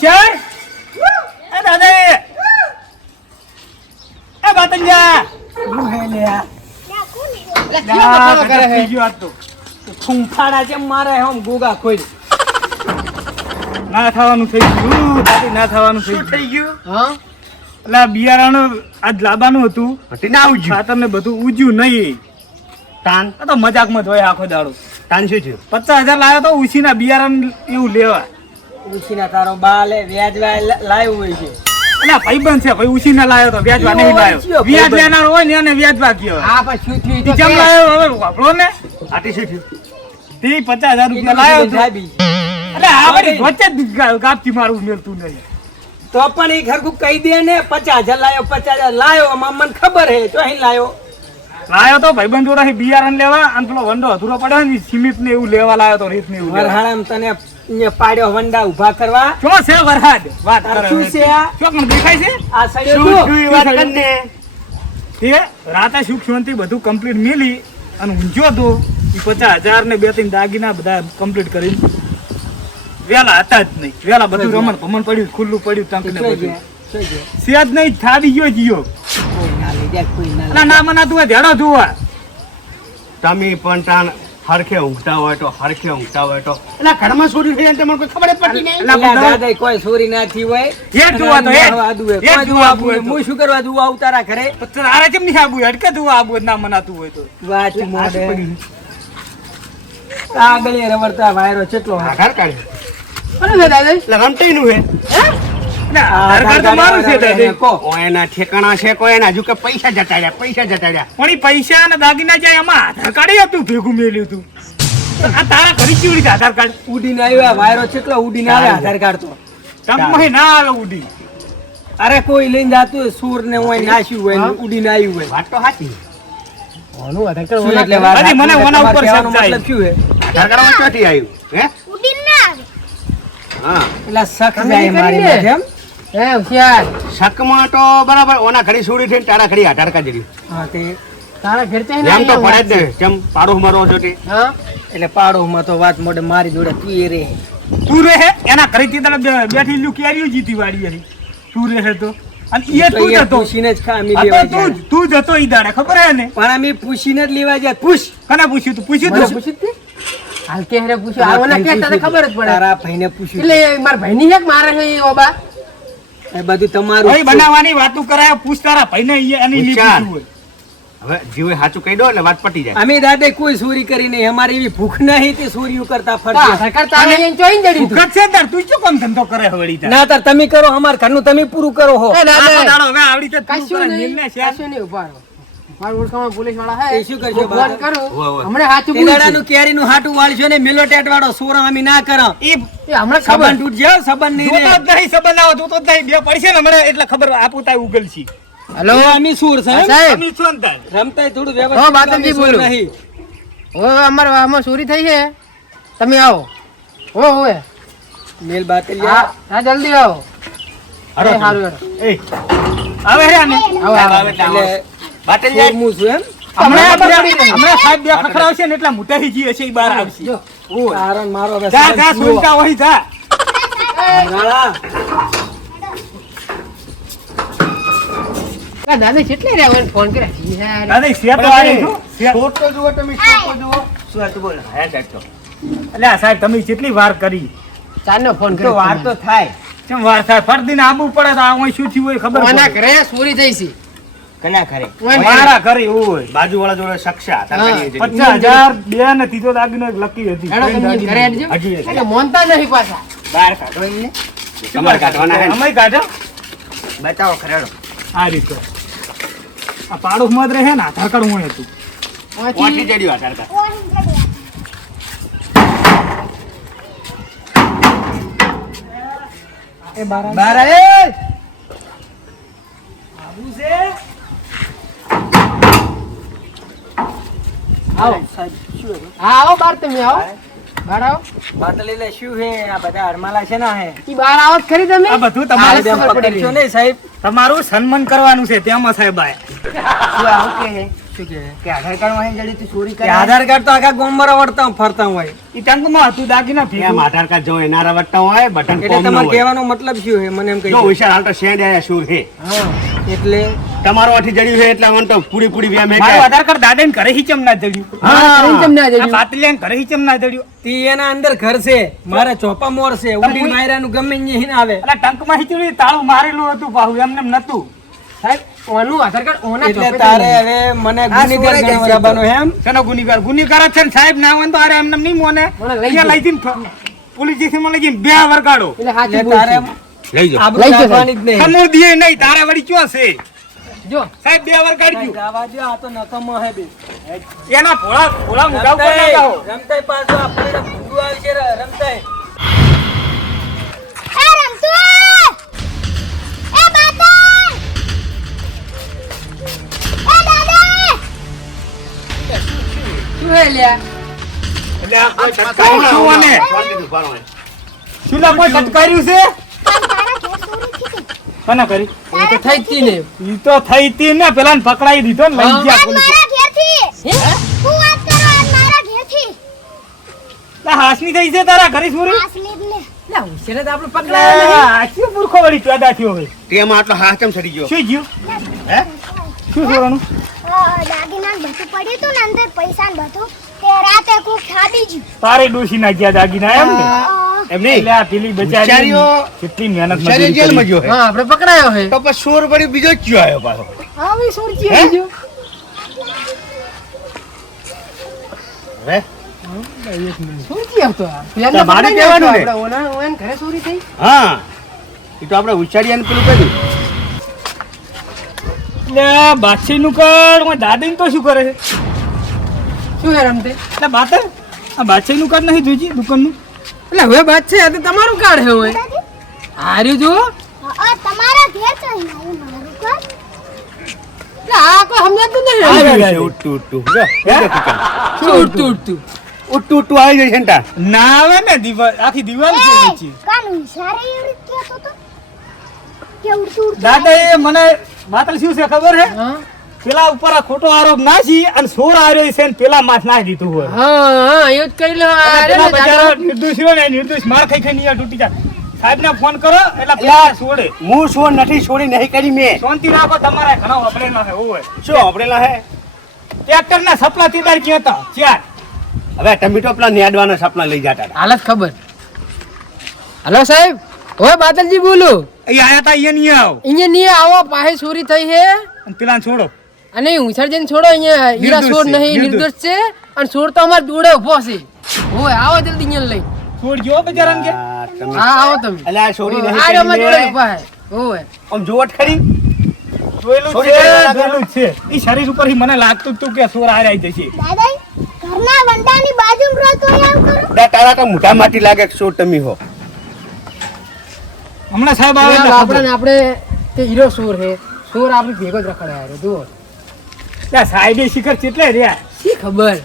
શંકર એ દાદા એ બાતંજા હું હે લે આ ખૂંખાડા જેમ મારે હમ ગોગા ખોઈ ના થવાનું થઈ ગયું દાદી ના થવાનું થઈ ગયું હા એટલે બિયારણ આજ લાવવાનું હતું ના આવજો ખાતર ને બધું ઉજ્યું નહીં તાન આ તો મજાકમાં જ હોય આખો દાડો તાન શું થયું 50,000 લાવ્યો તો ઉછીના બિયારણ એવું લેવા ઉછીના તારો બા લે વ્યાજ લાવ્યો હોય છે એટલે ભાઈબંધ છે ભાઈ ઉછીના લાવ્યો તો વ્યાજવા નહીં લાવ્યો વ્યાજ લેનારો હોય ને એને વ્યાજવા ગયો હા પણ શું થયું તો જેમ લાવ્યો હવે વાપરો ને આટી શું થયું તે 50,000 રૂપિયા લાવ્યો તો એટલે આ વળી વચ્ચે જ ગાપથી મારું મેલતું નહીં તો પણ એક હરખું કહી દે ને 50,000 લાયો 50,000 લાયો આમાં મને ખબર હે તો અહીં લાયો તો ભાઈબંધ જોડે બિયારણ લેવા અને પેલો વંડો અધૂરો પડ્યો ને સિમેન્ટ ને એવું લેવા લાવ્યો તો રીત ને એવું વરહાળામાં તને અહીંયા પાડ્યો વંડા ઉભા કરવા શું છે વરહાદ વાત કરે શું છે આ શું કોણ દેખાય છે આ સળિયો વાત કરને તે રાતે સુખ શાંતિ બધું કમ્પ્લીટ મિલી અને ઊંઝો તો એ 50,000 ને 2-3 દાગીના બધા કમ્પ્લીટ કરીને વેલા હતા જ નહીં વેલા બધું રમણ ભમણ પડ્યું ખુલ્લું પડ્યું તંક ને બધું સેજ નહીં થાવી ગયો જીયો કોઈ ના લઈ જાય કોઈ ના ના મનાતું હોય ધેડો જોવા તમે પણ તાન હરખે ઊંઘતા હોય તો એટલે ઘરમાં ચોરી થઈ જાય મને કોઈ ખબર જ પડી નહીં દાદા કોઈ ચોરી ના થઈ હોય એ જોવા તો એ જોવા હું શું કરવા દઉં આવું તારા ઘરે તારા કેમ નહીં આબુ હડકે જોવા આબુ ના મનાતું હોય તો વાત મોડે આગળ રવડતા વાયરો કેટલો આધાર કાર્ડ અરે દાદા એટલે રમતઈનું હે આધાર કાર્ડ તો મારું છે દાદા કોઈના ઠેકાણા છે કોઈના હજુ કે પૈસા જટાડ્યા પણ ઈ પૈસા અને દાગીના જાય એમાં આધાર કાર્ડ હતું ભેગું મેલ્યું હતું આ તારા ઘરે કેવી રીતે આધાર કાર્ડ ઉડીને આવ્યો વાયરો કેટલો ઉડીને આવે આધાર કાર્ડ તો તમમાં ના આવે ઉડી અરે કોઈ લઈને જાતું હોય સૂર ને હોય નાશ્યું હોય ને ઉડીને આવ્યું હોય વાત તો સાચી ઓનું આધાર કાર્ડ એટલે વાત મને ઓના ઉપર શક મતલબ જાય શું હે આધાર કાર્ડ ક્યાંથી આવ્યું હે હા એટલે સખ જાય મારી જેમ હે હોશિયાર શકમાં તો બરાબર ઓના ઘડી છોડી થઈને તારા ઘડી આધાર કાર્ડ જડ્યું હા તે તારા ઘર તે એમ તો પડે જ ને જેમ પાડો મારો છો તે હા એટલે પાડોમાં તો વાત મોડે મારી જોડે તું એ રે તું રહે એના ઘરે થી તને બેઠી લ્યુ કેરીઓ જીતી વાળી હતી તું રહે તો અને એ તું જતો પૂછીને જ ખામી આ લેવા તો તું જતો ઈ દાડે ખબર હે ને પણ અમે પૂછીને જ લેવા જાય પૂછ કને પૂછ્યું તું હાલ કે હેરે પૂછ્યું આ ઓના કે તને ખબર જ પડે તારા ભાઈને પૂછ્યું એટલે માર ભાઈની એક મારે છે ઈ ઓબા એ બધું તમારું ભાઈ બનાવવાની વાતો કરાય પૂછ તારા ભાઈને ઈ એની ની પૂછ્યા. પૂછ્યું હોય હવે જીવે સાચું કહી દો એટલે વાત પટી જાય અમે દાદા કોઈ ચોરી કરી નહીં અમારી એવી ભૂખ નહીં તે ચોરીઓ કરતા તો ફરતા આધાર કાર્ડ તારે એને જોઈન જડી તું ભૂખત છે તાર તું શું કામ ધંધો કરે વળી તાર ના તાર તમે કરો અમાર ઘરનું તમે પૂરું કરો હો એ આખો દાદા દાડો હવે આવડી તો તું કશું કરે નહીં મિલને છે કશું નહીં ઉભા રહો મારું ઓળખામાં પોલીસ વાળા હે એ શું કરશો હું ફોન બાબા? કરું હોવે, હોવે. હમણે સાચું તે દાડાનું કેરીનું હાટું વાળશો ને મિલોટેટ વાળો સોરા અમે ના કરો ઈ એ હમણાં ખબર સબન તૂટ જાવ સબન નહીં જોતો રે જ નહીં સંબંધ આવો જોતો જ નહીં બે પડશે ને હમણાં એટલે ખબર આપું તાય ઉગલ છે હેલો એ અમે સુર છે એમ? સાહેબ તમે છો ને તાર રમતાય થોડું હો, વ્યવસ્થિત બાતનજી અમે સુર બોલું. નહીં. ઓ અમાર આમાં ચોરી થઈ છે તમે આવો ઓ ઓએ મેલ બાતલ હા હા જલ્દી આવો અરે સારું હેડો. એ આવે રે આને આવો આવો એટલે બાટલ સુર હું છું એમ હમણાં સાહેબ બે ખખડાવશે ને એટલા મોટા થઈ જઈએ છે ઈ બહાર આવશે જો તારો ને મારો હવે જા જા સંબંધ સુનતા હોય જા રાળા, દાદા કેટલે રે હવે ફોન કરે યાર દાદા સેટ તો આવી છું છોટો જુઓ તમે છોટો જુઓ શું હતું બોલ હે સાહેબ તો એટલે આ સાહેબ તમે કેટલી વાર કરી ચારનો ફોન તો કર્યો વાર તો થાય કેમ વાર સાહેબ ફરદીને આબુ પડે તો આ ઓય શું થયું હોય ખબર ઓના પડે. ઘરે ચોરી થઈ છે કના ખરે ઓય મારા ઘરે એવું હોય બાજુ વાળા જોડે સક્ષા આધાર કાર્ડ એ જડ્યું. 50,000 બે ને ત્રીજો દાગીનો એક લકી હતી હેડો તમે ઘરે હેડજો હજુ એક. એટલે મોનતા નહીં પાછા બહાર કાઢો એમને તમારે કાઢવાના હે ને? અમે કાઢો બતાવો ખરેડો આ રીતે આ પાડોશ માં જ રહે ને આધાર કાર્ડ હું હતું કોઠી ઓથી જડ્યું આધાર કાર્ડ એ બારા બહાર આવે આવું છે આવો સાહેબ શું હે? હા આવો બાર તમે આવો બાર આવો બાટલી લે શું હે આ બધા હરમાલા છે ના હે ઈ બાર આવો જ ખરી તમે આ બધું મારે તમારું ખબર પડી પકડશો નહીં સાહેબ તમારું સન્માન કરવાનું છે તેમાં સાહેબ આયા શું આવું કે હે શું કહે કે આધાર કાર્ડ માં જડી તું ચોરી કે આધાર કાર્ડ તો આખા ગામમાં રવડતા ફરતા હોય ઈ ટંકમાં હતું દાગીના એમ ભેગું. આધાર કાર્ડ જો એના રવટતા હોય બટન એટલે કોમ ન તમારે હોય કહેવાનો મતલબ શું છે મને એમ કહી જો દો. વિશાલ હાલ તો સેન્ડ આયા શું હે હા એટલે તમારો આથી જડ્યું છે એટલે અમને તો પૂરી પૂરી વ્યામ હે મારું કે આધાર કાર્ડ દાદાને ઘરે હી ચમ ના જડ્યું. હા તમને આ આ જડ્યું. પાટલિયાને ઘરે હી ચમ ના જડ્યું. તી એના અંદર ઘર છે મારે ચોપા મોર છે ઉડી માયરાનું ગમે અહીંયા આવે અલા ટંકમાં હી ચડ્યું, તાળું મારેલું હતું પાછું, એમને એમ નતું. સાહેબ ઓનું આધાર કાર્ડ ઓના એટલે ચોપડે તારે નહીં. હવે મને આ ગુનેગાર સોરે ગણવા કહેશે લાવવાનો એમ શેનો ગુનેગાર? ગુનેગાર જ છે ને સાહેબ, ના હોય ને તો અરે એમને નહીં મોને. મને લઈ અહીંયા લઈ જઈને પોલીસ સ્ટેશનમાં લઈ જઈને બે વરગાડો. એટલે સાચું એટલે તારે બોલશું. લઈ જાઓ આબરૂ લઈ જાઓ. રાખવાની જ નહીં સમૂહ દીએ નહીં, તારે વળી ક્યાં છે? જો સાહેબ બે વરગાડ્યું. ગાવા દ્યો, આ તો નકામો હે બે એના ભોળા મુઢા ઉપર ના જાઓ. રમતાય પાછો આપણે ભૂંડું આવશે રમતાય શું હે લ્યા? એટલે આ કોઈ ચટકાયું શું આને? છોડી દીધું, બારો હોય. શું લા કોઈ ચટકાર્યું છે? કોના કરી? એ તો થઈ જ તી ને. ઈ તો થઈ તી ને, પેલાને પકડાઈ દીધો ને, લઈ હા. ગયા પોલીસ. લા હાસની થઈ છે તારા ઘરે છોરી? લ્યા, હોશિયાર તો આપણે પકડાયા નહીં. લા, આ શું મૂર્ખો વળી પેદા થયો હવે? તેમાં આટલો હાચમ ચડી ગયો શું ગયું? હે શું છોરાનું? તારે ડોશી ના ગયા દાગીના એમ ને? એમ નહીં એટલે આ પેલી બચારી બિચારીઓ- કેટલી મહેનત બિચારી મજૂરી જેલમાં કરી. ગયો હે હા આપણે પકડાયો હે. તો પછી 100 રૂપિયા બીજો જ ચિયો આવ્યો પાછો હવે સોરજી હે? આવી ગયો. હવે સોરજી આવતો આ. પેલા તો મારે પકડાઈ કહેવાનું ને. નાખ્યો આપણે. ઓના ઘરે ચોરી થઈ. હા એ તો આપણે ઉચ્ચારીયાને પેલું કર્યું એટલે બાદશાહીનું કાર્ડ મારા દાદાને તો શું કરે છે? શું હે રમતે? એટલે બાતર આ બાદશાહીનું કાર્ડ નહીં જોઈજી દુકાનનું? એટલે હવે વાત છે આ તો તમારું કાર્ડ હે હવે. હાર્યું જો. એટલે આ કોઈ સમજાતું નહીં. આવી આવી ગયા છે છે. ઉઠતું ઉઠતું જો બીજો ઠીકાણ. શું ઉઠતું ઉઠતું? ઉઠતું ઉઠતું આવી જાય સેન્ટા ના આવે ને દિવાલ, આખી દિવાલ છે નીચે. દાદા એ મને બાતલ શું છે ખબર હે? હા પેલા ઉપર આ ખોટો આરોપ નાખી અને સોર આર્યો છે ને પેલા માથ નાખી દીધું હોય. હા એવું જ કરી લો. અને અરે પેલા ને બચારો દાદા. નિર્દોષ રહ્યો ને, નિર્દોષ માર ખાઈ ખાઈને અહીંયા તૂટી જાય. સાહેબને ફોન કરો એટલે પેલા છોડે. હું શું નથી છોડી નહીં કરી મેં શાંતિ રાખો, તમારે ઘણા વપરેલા છે હોય. શું આપડેલા હે ટ્રેક્ટરના સપલા તીદાર ક્યાં હતા? ચાર. હવે ટમેટો પેલા નેડવાના સપના લઈ જતા હતા હાલત ખબર. હલો સાહેબ, ઓય બાદલજી બોલું. અહીં આયા તા, અહીંયા નહીં આવો. અહીંયા નહીં આવો, પાસે ચોરી થઈ છે અને પેલા છોડો. અને વિસર્જન છોડો. અહીંયા હીરા નિર્દોષ છોડ છે, નહીં, નિર્દોષ. નિર્દોષ છે. અને છોડ તો અમારે દોડે ઉભો છે. ઓય આવો જલ્દી અહીંયા લઈ. છોડજો બચારાને કે. આ તમે હા આવો તમે. અલા આ છોડી નહીં આ રહ્યો અમારે કરી દોડે મેં. ઉભા છે. ઓય આમ જોવટ ખરી જોયેલું છોડી છે, દેવાના જોયેલું જ છે. ઈ શરીર ઉપરથી મને લાગતું જ તું કે સોર હારે આવી જશે. દા તારા તો મોટા માટી લાગે કે શું તમે હો હમણાં સાહેબ આવે એટલે આપણે ખબર. ને આપણે તે હીરો સોર છે. સોર આપણે ભેગો જ રખડાયા છે. જુઓ ત્યાં સાહેબે શિખર કેટલે રહ્યા. શી ખબર.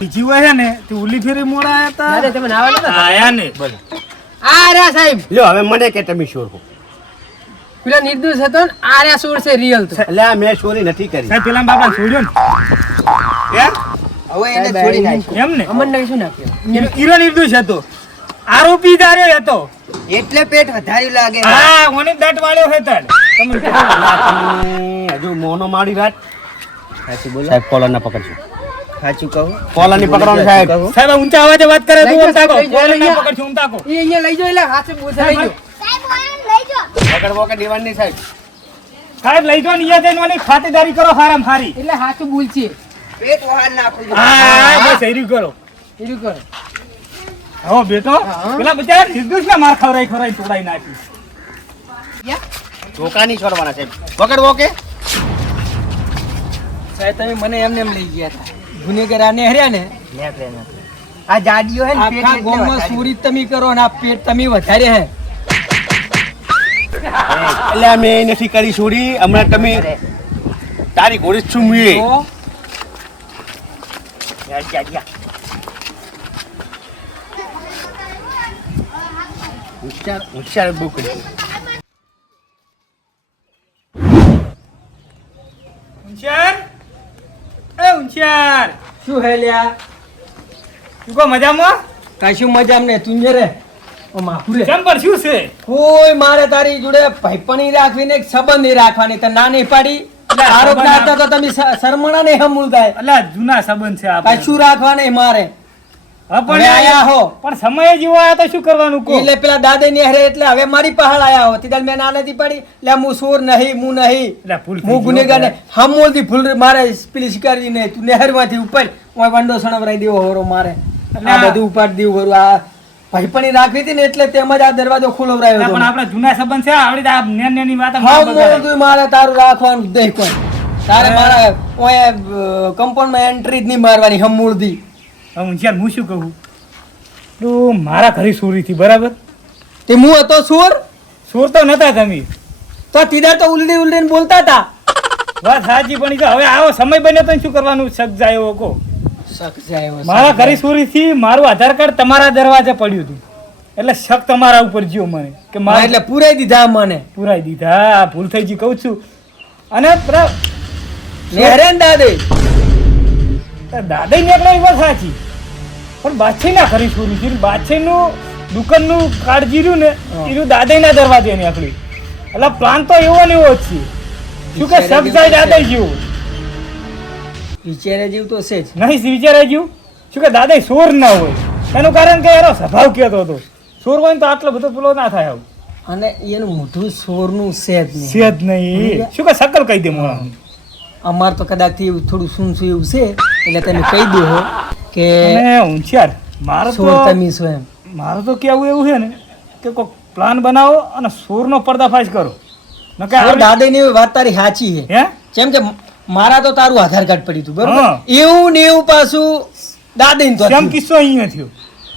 બીજી હોય છે ને તે ઓલી ફેરી મોડા આયા દાદા તા. તમે નાવા નતા? આયા ને. આ રહ્યા સાહેબ. લ્યો હવે મને કે તમે શોર હો પેલા નિર્દોષ હતો ને આ રહ્યા સોર છે રિયલ તો. એટલે આ મેં ચોરી નથી કરી સાહેબ પેલા બાપા છોડ્યો ને. હવે એને છોડી નાખ એમ ને. અમન શું નાખ્યો? હીરો નિર્દોષ હતો, આરોપી દારે હતો. એટલે પેટ વધાર્યું લાગે હા, ઓને દાંત વાળ્યો છે તાર. તમે કહો. હજુ મોનો મારી વાત સાચું બોલો સાહેબ કોલર ના પકડશું સાચું કહું કોલર ની પકડવાનું સાહેબ સાહેબ ઊંચા અવાજે વાત કરે લઈ તો જાઓ, ઊંચા કહો. લઈ જાઓ, કોલર લઈ ના જાઓ. પકડશું, ઊંચા કહો. એ અહીંયા લઈ જાઓ એટલે હાથે બોલશે લઈ જાઓ. પકડ વગર દેવાની નહીં સાહેબ સાહેબ લઈ જાઓ ને અહીંયા જઈને ઓની ખાતેદારી કરો હારામ હારી. એટલે હાથું બોલશે. પેટ વહાર નાખું હા, બસ એરી કરો. એનું કરો. હો બેટો, હા. પેલા બચારા નિર્દોષ ના માર ખવરાઈ તોડાઈ નાખી. ધોકા નહીં છોડવાના સાહેબ પકડ વોકે સાહેબ તમે મને એમને એમ લઈ ગયા હતા ગુનેગાર આને હર્યા ને આ જાડીઓ હે આખા ગામમાં ચોરી તમે કરો ને આ પેટ તમે વધારે હે એટલે મેં નથી કરી છોડી હમણાં તમે તારી ઘોડી છું મુએ તો હોશિયાર બહુ કરી હોશિયાર? હોશિયાર શું હે લ્યા? તું કો મજામાં? કશું મજામ ને તું જે રે ઓ માફુ રે. કેમ પર શું છે? કોઈ મારે તારી જોડે ભાઈપણી રાખવી ને એક સંબંધ નહીં રાખવાની તો ના નહીં પાડી. આરોપ ના હતા તો તમે શરમણા નહીં હમુલ થાય. અલા જૂના સંબંધ છે આપણે. કશું રાખવા નહીં મારે. હા, હવે આયા હો. પણ સમય જેવો આયો તો શું કરવાનું કો? એટલે પેલા દાદા ની હારે એટલે હવે મારી પહાડ આયા હો. તીદાલ મેં ના નથી પાડી. લે હું સોર નહીં, હું નહીં. એટલે ભૂલ થઈ હું ગઈ ગુનેગાર હો. નહીં. હમુલ થી ભૂલ મારે પેલી શિકારી નહીં. તું નહેરમાંથી ઉપર ઓય વંડો સણવરાઈ દેવો હોરો મારે. આ બધું ઉપાડ દેવું હોરું. આ ભાઈપણી રાખવી હતી ને એટલે તેમાં જ આ દરવાજો ખોલવરાયો પણ હતો. આપણા જૂના સંબંધ છે આવડી આ નેની વાત આમ હા ના બગાડાય. મોડું મારે તારું રાખવાનું દે કોઈ. તારે મારા ઓય કમ્પાઉન્ડ માં એન્ટ્રી જ નહીં મારવાની હમૂળ થી. હવે હું શું કહું તું મારા ઘરે ચોરી થી બરાબર તે હું હતો સુર ચોર તો નતા તમે તો તીધા તો ઉલડી ઉલડીને બોલતા હતા. વાત સાચી પણ ઈ તો હવે આવો સમય બન્યો તો શું કરવાનું શક જાય એવો કો મારા ઘરે ચોરી થી મારું આધાર કાર્ડ તમારા દરવાજે પડ્યું હતું એટલે શક તમારા ઉપર જ્યો મને કે હા, મારે એટલે પૂરાઈ દીધા મને પુરાઈ દીધા ભૂલ થઈ ગઈ કહું છું અને પેલા નેહરેન દાદે દાદા નીકળે એ વાત સાચી પણ બાદશાહ ના ખરી ચોરી છે બાદશાહ નું દુકાન નું કાળજી રહ્યું ને એ દાદા ના દરવાજે નીકળી એટલે પ્લાન તો એવો ને એવો જ છે શું કે શક જાય દાદા જેવો વિચારે જેવું તો છે જ. નહીં વિચારાય ગયું શું કે દાદા ચોર ના હોય એનું કારણ કે એનો સ્વભાવ કેતો હતો ચોર હોય ને તો આટલો બધો પેલો ના થાય આવું અને એનું મોઢું સોરનું છે જ નહીં. છે જ નહીં શું કે શકલ કહી દે મોણા અમાર તો કદાચ એવું થોડું સૂનસું એવું છે એટલે તમે કહી દો કે અને હોશિયાર મારો સોર તો તમે છો એમ. મારું તો કેવું એવું છે ને કે કોઈ પ્લાન બનાવો અને ચોરનો પર્દાફાશ કરો નકે સોર આવડે- દાદાની વાત તારી સાચી છે. હે જેમ કે મારા તો તારું આધાર કાર્ડ પડ્યું હતું બરોબર હા. એવું ને એવું પાછું દાદાની તો સેમ થયું. કિસ્સો અહીં થયો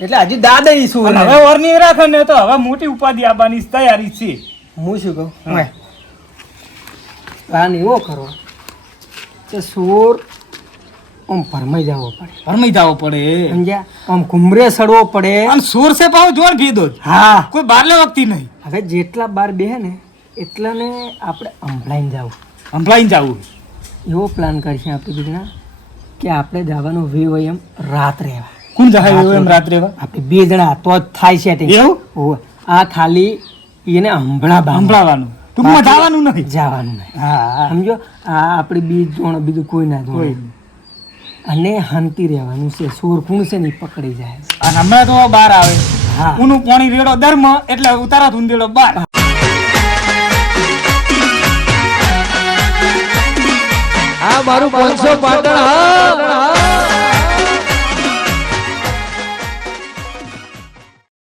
એટલે હજી દાદા ઈ શું અને હવે વરની રાખે ને તો હવે મોટી ઉપાધિ આપવાની તૈયારી છે હું શું કહું હા. પ્લાન એવો કરો કે સોર આમ ભરમાઈ જવો પડે ભરમાઈ જવો પડે સમજ્યા આમ ઘુમરે સડવો પડે અને સોર છે પાવ જોર ભેદો જ હા કોઈ બારલે વખતી નહીં હવે જેટલા બાર બેહે ને એટલાને આપણે અંભળાઈને જવું સંભળાઈને જવું એવો પ્લાન કરશે આપણે દીકરા કે આપણે જવાનું વેવ એમ રાત રહેવા કોણ જાય એવું એમ રાત્રે આપણે બે જણા તો જ થાય સેટિંગ એવું આ ખાલી એને સંભળાવાનું ટૂંકમાં જવાનું નહીં જવાનું નહીં હા સમજો આ આપણે બી જોણ બીજું કોઈ ના જોણ કોઈ અને શાંતિ રહેવાનું છે સોર કુણ છે ને ઈ પકડી જાય અને હમણાં તો બહાર આવે હા ઊનું પાણી રેડો ધર્મ એટલે ઉતારા ઊંધેડો બાર આ મારું 500 પાટણ હા